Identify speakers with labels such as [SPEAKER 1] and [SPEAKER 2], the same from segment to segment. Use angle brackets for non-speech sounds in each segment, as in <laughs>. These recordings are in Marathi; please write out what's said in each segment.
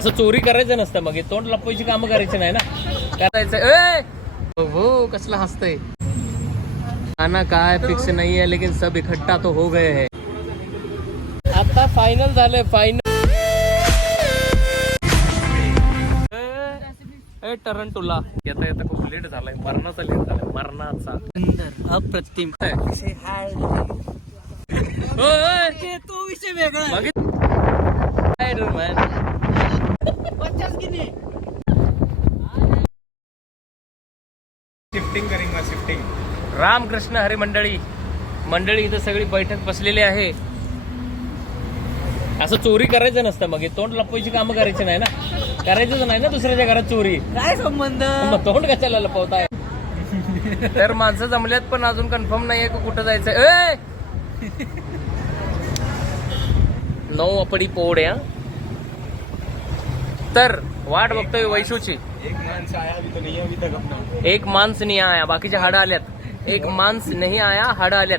[SPEAKER 1] असं चोरी करायचं नसतं मग. हे तोंड लपवायची कामं करायची नाही ना. करायचं. ए! हो कसला हसतय. गाना काय फिक्स नहीं है लेकिन सब इकट्ठा तो हो गए है. आता फायनल झालंय फायनल ए टर्न तुला येता येता खूप लेट झालाय. मरणाचा लेट झालाय. मरणाचा.
[SPEAKER 2] सुंदर अप्रतिम.
[SPEAKER 1] काय? <laughs>
[SPEAKER 2] तो विषय वेगळा आहे.
[SPEAKER 1] काय?
[SPEAKER 2] पचास की नाही
[SPEAKER 3] शिफ्टिंग शिफ्टिंग
[SPEAKER 1] रामकृष्ण हरी मंडळी. मंडळी इथं सगळी बैठक बसलेली आहे. असं चोरी करायचं नसतं मग. तोंड लपवायची कामं करायची नाही ना? करायचंच नाही ना दुसऱ्याच्या घरात चोरी?
[SPEAKER 2] काय संबंध?
[SPEAKER 1] तोंड कशाला लपवताय? तर माणसं जमल्यात पण अजून कन्फर्म नाहीये का कुठं जायचं ए! नऊ अपडी पोड्या तर वाट बघतोय वैशूची.
[SPEAKER 3] एक माणसं आया अभी तो नहीं है अभी तक अपना
[SPEAKER 1] एक माणस नाही आया बाकीचे हाडं आल्यात. एक माणस नाही आया हाडं आल्यात.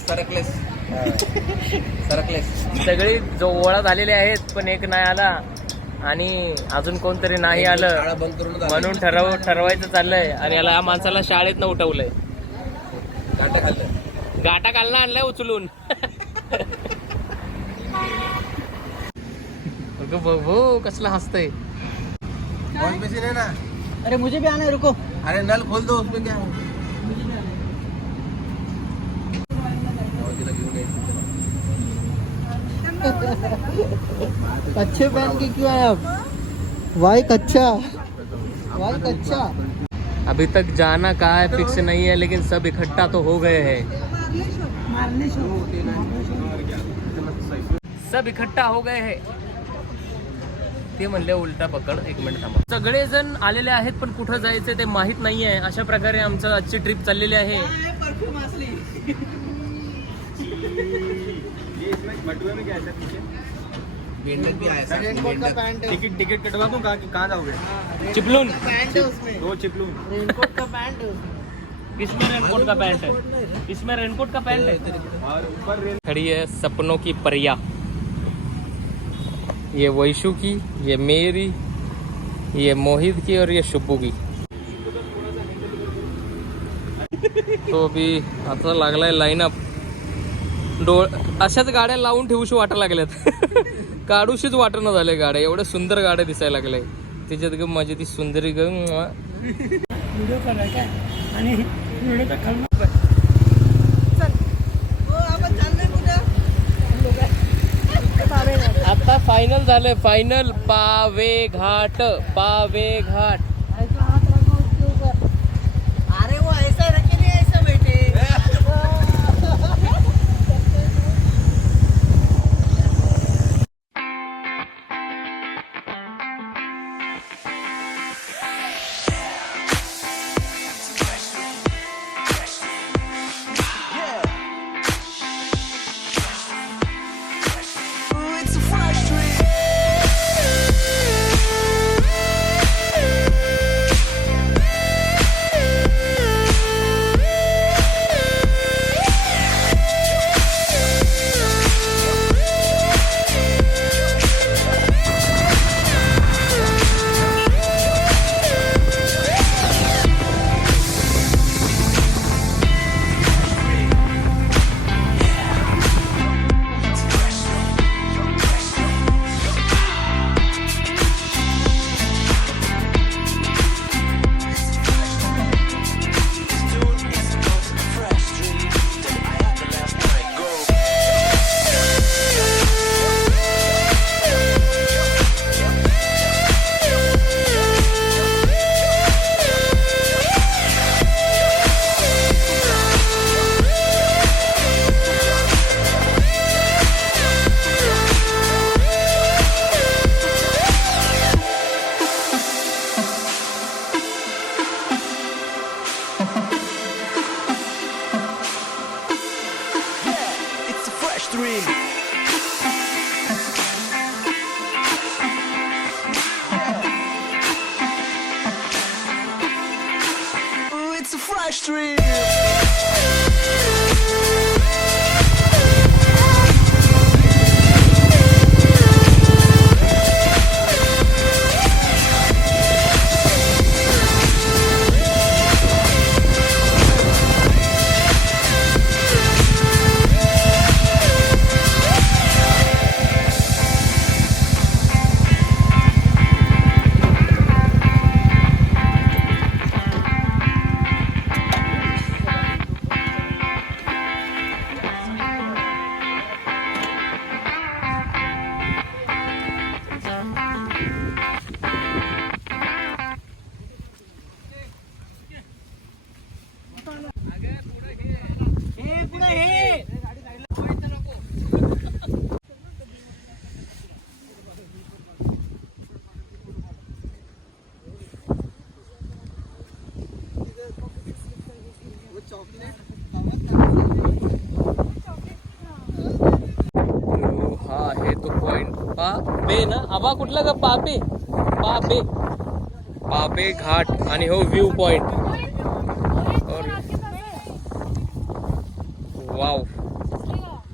[SPEAKER 3] सरकलेस. सरकलेस.
[SPEAKER 1] सगळे जो ओळा झालेले आहेत पण एक नाही आला. आणि अजून कोणतरी नाही आलं. म्हणून ठरव ठरवायचं चाललंय. आणि याला या माणसाला शाळेत न उठवलंय गाटा कालना आणलाय उचलून. अगं बघ कसला हसतय.
[SPEAKER 3] कौन पैसे नहीं ना
[SPEAKER 2] अरे मुझे भी आना है रुको।
[SPEAKER 3] अरे नल खोल दो उसमें क्या है.
[SPEAKER 2] कच्चे पहन के क्यों आए आप? वाई कच्चा वाई कच्चा
[SPEAKER 1] अभी तक जाना कहा है फिक्स नहीं है लेकिन सब इकट्ठा तो हो गए हैं। सब इकट्ठा हो गए हैं। ते म्हणले उलटा पकड एक मिनिट थांबा सगळेजण आलेले आहेत पण कुठं जायचं ते माहीत नाहीये. अशा प्रकारे आमचं आजची ट्रिप चाललेली आहे.
[SPEAKER 3] ये इसमें बटुए में क्या है सर पीछे मेंढक भी आया सर
[SPEAKER 2] रेनकोट का
[SPEAKER 3] मेंढक।
[SPEAKER 2] पैंट है
[SPEAKER 3] टिकट टिकट कटवा दूं कहाँ कहाँ जाओगे?
[SPEAKER 1] चिपलून.
[SPEAKER 2] पैंट है उसमें।
[SPEAKER 3] दो चिपलू
[SPEAKER 2] रेनकोट का पैंट है
[SPEAKER 1] किसमें रेनकोट का पैंट है। इसमें रेनकोट का पैंट है।
[SPEAKER 3] और ऊपर रेल
[SPEAKER 1] खड़ी है सपनों की परिया। ये वैशु की ये मेरी ये मोहित की और ये शुभू की। तो अभी आता लागलाय लाईनअप डोळ अशाच गाड्या लावून ठेवूशी वाटा लागल्यात. <laughs> काढूशीच वाटणं झाले गाड्या. एवढ्या सुंदर गाड्या दिसायला लागल्या त्याच्यात ग माझी ती सुंदरी ग
[SPEAKER 2] व्हिडिओ करायचा आणि व्हिडिओचा खालून
[SPEAKER 1] आता फायनल झालं फायनल पावे घाट पावे घाट Yeah. पा बे ना? आबा कुठला का पाबे पाबे पाबे घाट आणि हो view point wow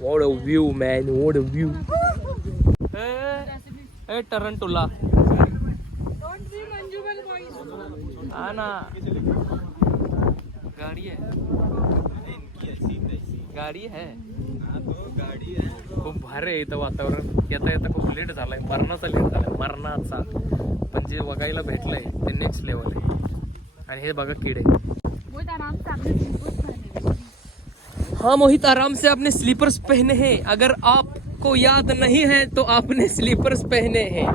[SPEAKER 1] what a view man what a view a tarantula. हा ना. गाडी आहे. गाडी आहे. खूप भारी आहे इथं वातावरण. येता येता खूप लेट झालाय. मरणाचा लेट झालाय. मरणाचा. पण जे बघायला भेटलंय ते नेक्स्ट लेवल आहे. आणि हे बघा किडे.
[SPEAKER 4] हुए
[SPEAKER 1] हाँ मोहित आराम से आपने स्लीपर्स पहने हैं. अगर आपको याद नहीं है तो आपने स्लीपर्स पहने हैं.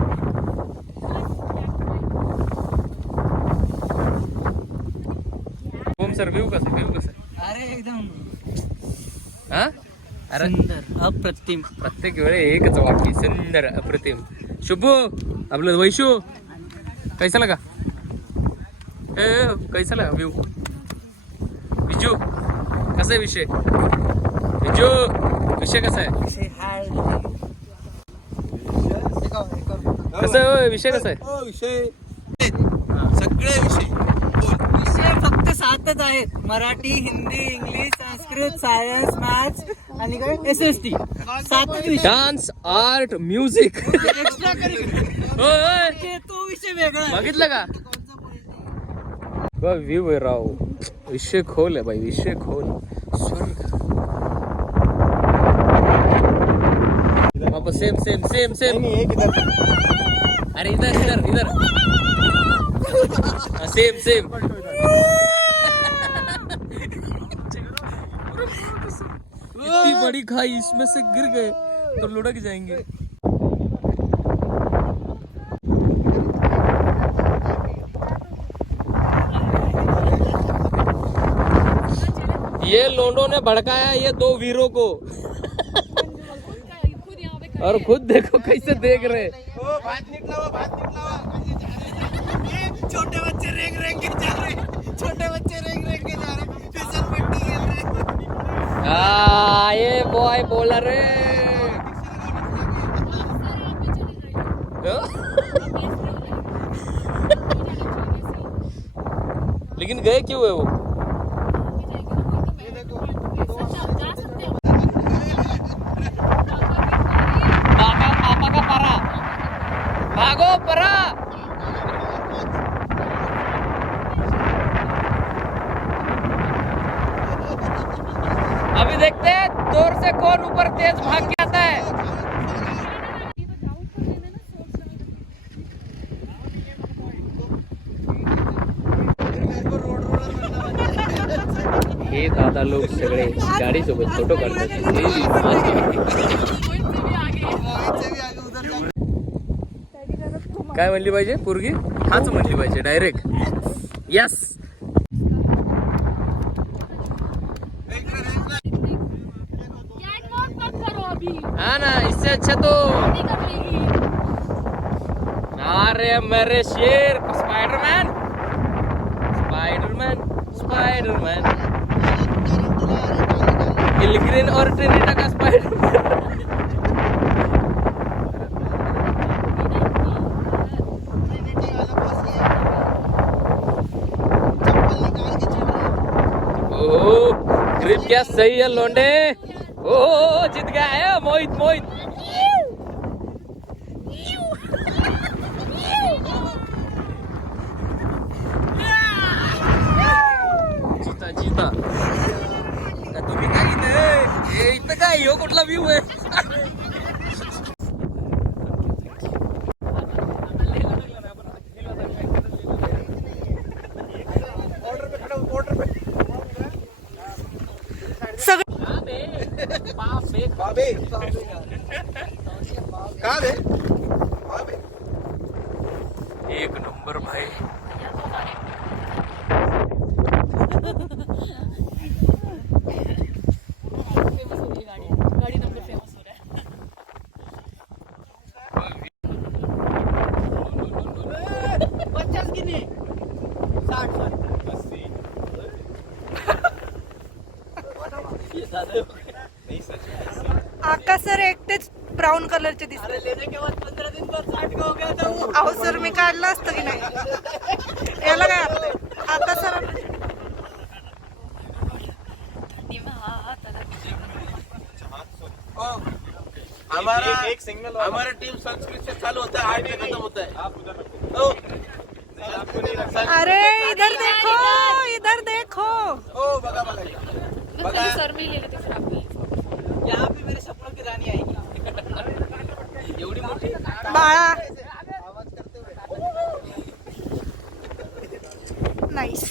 [SPEAKER 1] ओम सर व्यू कसं व्यू कसं
[SPEAKER 2] अरे एकदम.
[SPEAKER 1] हा? अरे
[SPEAKER 2] सुंदर. अप्रतिम.
[SPEAKER 1] प्रत्येक वेळे एकच वाक्य सुंदर अप्रतिम. शुभो आपलं वैशू. कैसा लगा ए कैसा लगा व्यू विजू कसा आहे विषय? विजू विषय कसा आहे? कसं? विषय कसा आहे?
[SPEAKER 3] विषय. सगळे विषय.
[SPEAKER 2] विषय फक्त सातच आहेत. Marathi Hindi English Sanskrit science maths आणि काय? एस एस टी सातच विषय
[SPEAKER 1] डान्स आर्ट म्युझिक
[SPEAKER 2] एक्स्ट्रा तो विषय वेगळा आहे.
[SPEAKER 1] बघितलं का? व्ह्यू आहे राव विषय खोल आहे बाई विषय खोल. स्वर्ग बाबा सेम सेम सेम सेम
[SPEAKER 3] एक इधर
[SPEAKER 1] अरे इधर इधर इधर. सेम सेम बड़ी खाई इसमें से गिर गए तो लुढ़क जाएँगे। ये लोंडो ने भड़काया ये दो वीरों को। और खुद देखो कैसे देख रहे
[SPEAKER 3] छोटे बच्चे रेंग रेंग के जा रहे छोटे बच्चे रेंग रेंग के जा रहे फिसल मिट्टी खेल रहे
[SPEAKER 1] आ, ये बॉय बॉलर है लेकिन गए क्यों है वो? पापा पापा का परा। भागो परा। अभी देखते हैं। जोर से कौन ऊपर तेज भाग के आता है? हे दादा लोक सगळे गाडी सोबत फोटो काढतात. काय म्हणली पाहिजे पोरगी? हाच म्हणली पाहिजे डायरेक्ट यस हा ना इससे अच्छा तो अरे मेरे शेर स्पाइडरमैन स्पाइडरमैन स्पाइडरमैन गिलग्रीन और ट्रिनिटा का स्पाइडरमैन क्या सही है लोंडे? ओ जीत गया मोहित मोहित. जीता जीता. तुम्ही काय इथं? हे इथं काय? ह्यो कुठला व्ह्यू आहे?
[SPEAKER 3] बाबे
[SPEAKER 5] कलरचे
[SPEAKER 2] हो गया
[SPEAKER 5] अहो सर मी काढलं असतं की नाही? याला काय अर्थ आहे? सर
[SPEAKER 3] हमारा एक सिंगल हमारा टीम संस्कृत से चालू होता है आठ खत्म होता है.
[SPEAKER 5] अरे इधर देखो इधर देखो.
[SPEAKER 3] ओ बघा बघा. बघा.
[SPEAKER 4] सर में ले
[SPEAKER 5] बाळा. नाईस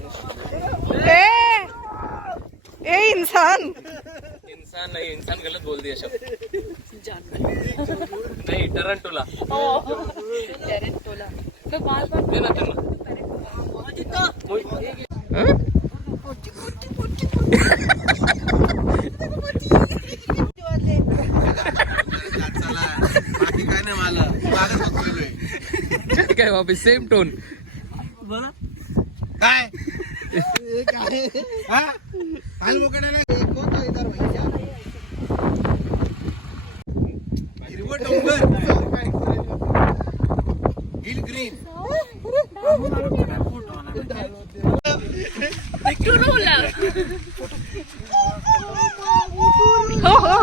[SPEAKER 5] ए! ए इंसान
[SPEAKER 1] इंसान नहीं इंसान गलत बोल दिया शब्द. नहीं टरंटोला.
[SPEAKER 4] टोला मैं बाल बाल
[SPEAKER 1] दे ना त्यांना. वापस सेम टोन
[SPEAKER 3] काय? काय हा?
[SPEAKER 5] हो हो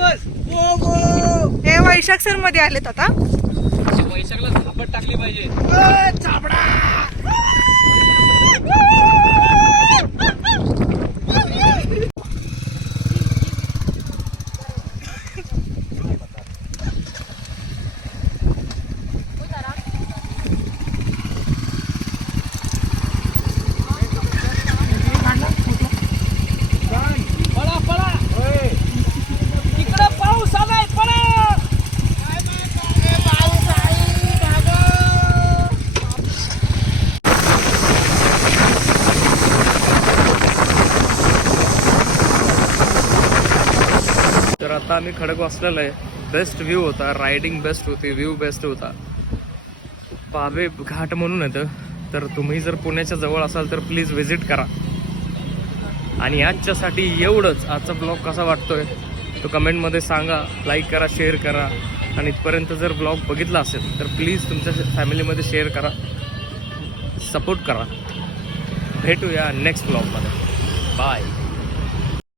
[SPEAKER 5] हो
[SPEAKER 3] वैशाख
[SPEAKER 5] सरमध्ये आलेत आता.
[SPEAKER 1] वैशाखला झापट टाकली पाहिजे. आता आम्ही खडक वाचलेलं आहे. बेस्ट व्ह्यू होता. रायडिंग बेस्ट होती. व्ह्यू बेस्ट होता. पावे घाट म्हणून येतं तर तुम्ही जर पुण्याच्या जवळ असाल तर प्लीज व्हिजिट करा. आणि आजच्यासाठी एवढंच. आजचा ब्लॉग कसा वाटतोय तो कमेंटमध्ये सांगा. लाईक करा शेअर करा. आणि इथपर्यंत जर ब्लॉग बघितला असेल तर प्लीज तुमच्या फॅमिलीमध्ये शेअर करा. सपोर्ट करा. भेटूया नेक्स्ट ब्लॉगमध्ये बाय